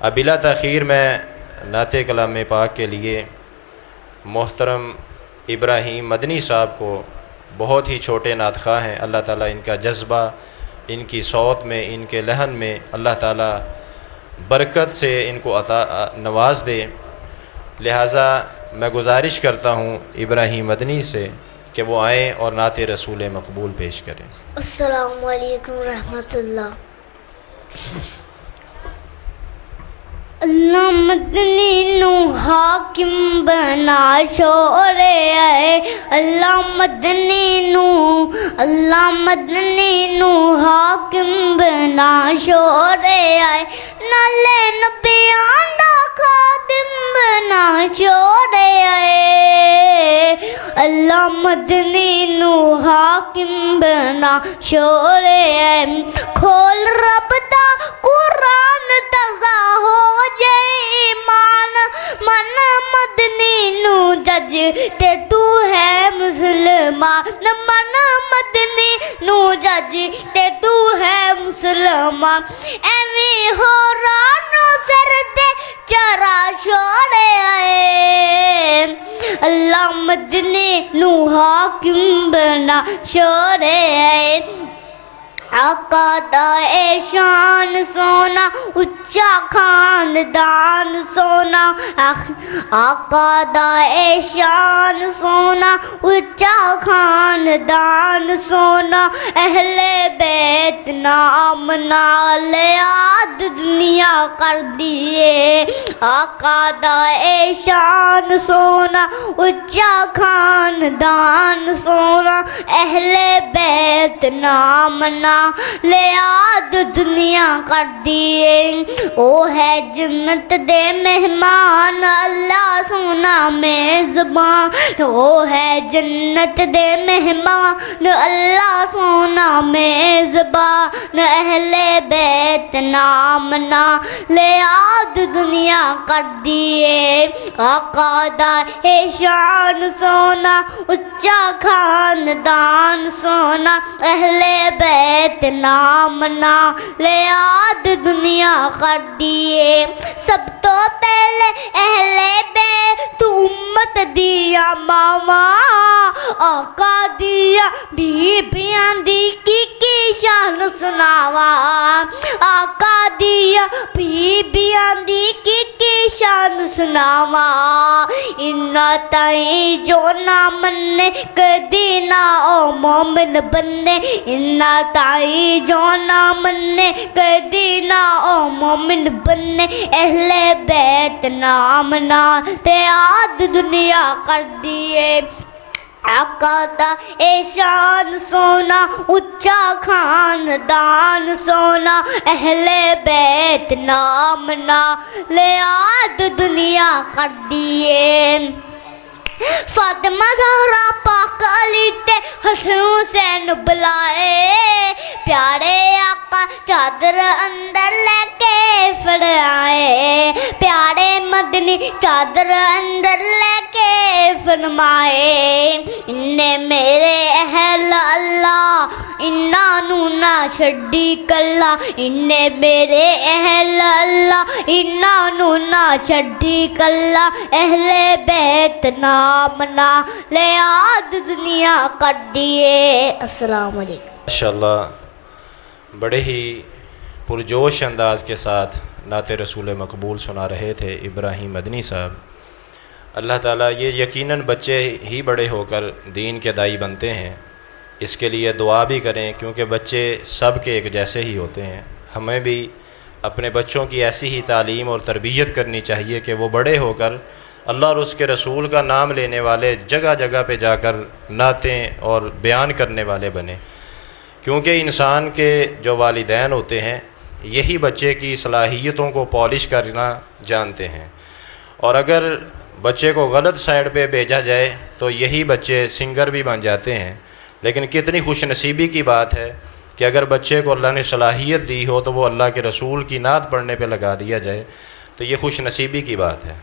اب بلا تاخیر میں نعت کلام پاک کے لیے محترم ابراہیم مدنی صاحب کو، بہت ہی چھوٹے نعت خواہ ہیں، اللہ تعالیٰ ان کا جذبہ، ان کی صوت میں، ان کے لحن میں اللہ تعالیٰ برکت سے ان کو نواز دے۔ لہٰذا میں گزارش کرتا ہوں ابراہیم مدنی سے کہ وہ آئیں اور نعت رسول مقبول پیش کریں۔ السلام علیکم رحمۃ اللہ۔ اللہ مدنی نو حاکم بنا چھوڑے آئے، اللہ مدنی نو حاکم بنا چھوڑے آئے، نالے نبیاں دا خادم بنا چھوڑے آئے، اللہ مدنی نو حاکم بنا چھوڑے آئے، کھول رب دا قرآن تازہ ہو جائے ایمان، من مدنی نو جج تے تو ہے مسلمان، من مدنی نو جج تے تو ہے مسلمان، ایویں ہو رانو سر تے چرا چھوڑے آئے، اللہ مدنی نو حاکم بنا چھوڑے آئے، آقا دا اے شان سونا اچا خاندان سونا، آقا دا اے شان سونا اچا خاندان سونا، اہل بیت نام نال یاد دنیا کر دیے، آقا دا اے شان سونا اچا خاندان سونا، اہل بیت نام نال یاد دنیا کر دیے، او ہے جنت دے مہمان اللہ سونا میزبان، او ہے جنت دے مہمان اللہ سونا میزبان، اہل بیت نام نال یاد دنیا کر دیے، آقا دا اے شان سونا اچا خاندان سونا، اہل بیت نام نال یاد دنیا کر دیے، سب تو پہلے اہل بیت امت دیا ماما، آقا دیا بیبیاں دی کی شان سناوا، آقا دیا بیبیاں دی کی شان سناوا، انہاں تائیں جو نہ منے کدی نہ او مومن بنے، انہاں تائیں جو نہ منے کدی نہ او مومن بنے، اہل بیت نام نال یاد دنیا کر دیے، آقا دا اے شان سونا اچا خاندان سونا، اہل بیت نام نال یاد دنیا کر دیے، فاطمہ زہرا پاک علی تے حسن حسین بلائے، پیارے آقا چادر اندر لے کے فرمائے، پیارے مدنی چادر اندر لے کے فرمائے، انہیں میرے اہل اللہ انہاں نو نہ چھڈی کلا، انہیں میرے اہل اللہ انہاں نو نہ چھڈی کلا، اہل بیت نام نال یاد دنیا کر دیے۔ السلام علیکم۔ ماشاءاللہ بڑے ہی پرجوش انداز کے ساتھ نعت رسول مقبول سنا رہے تھے ابراہیم مدنی صاحب۔ اللہ تعالیٰ یہ یقیناً بچے ہی بڑے ہو کر دین کے داعی بنتے ہیں، اس کے لیے دعا بھی کریں، کیونکہ بچے سب کے ایک جیسے ہی ہوتے ہیں، ہمیں بھی اپنے بچوں کی ایسی ہی تعلیم اور تربیت کرنی چاہیے کہ وہ بڑے ہو کر اللہ اور اس کے رسول کا نام لینے والے، جگہ جگہ پہ جا کر نعتیں اور بیان کرنے والے بنیں، کیونکہ انسان کے جو والدین ہوتے ہیں یہی بچے کی صلاحیتوں کو پالش کرنا جانتے ہیں، اور اگر بچے کو غلط سائیڈ پہ بھیجا جائے تو یہی بچے سنگر بھی بن جاتے ہیں۔ لیکن کتنی خوش نصیبی کی بات ہے کہ اگر بچے کو اللہ نے صلاحیت دی ہو تو وہ اللہ کے رسول کی نعت پڑھنے پہ لگا دیا جائے، تو یہ خوش نصیبی کی بات ہے۔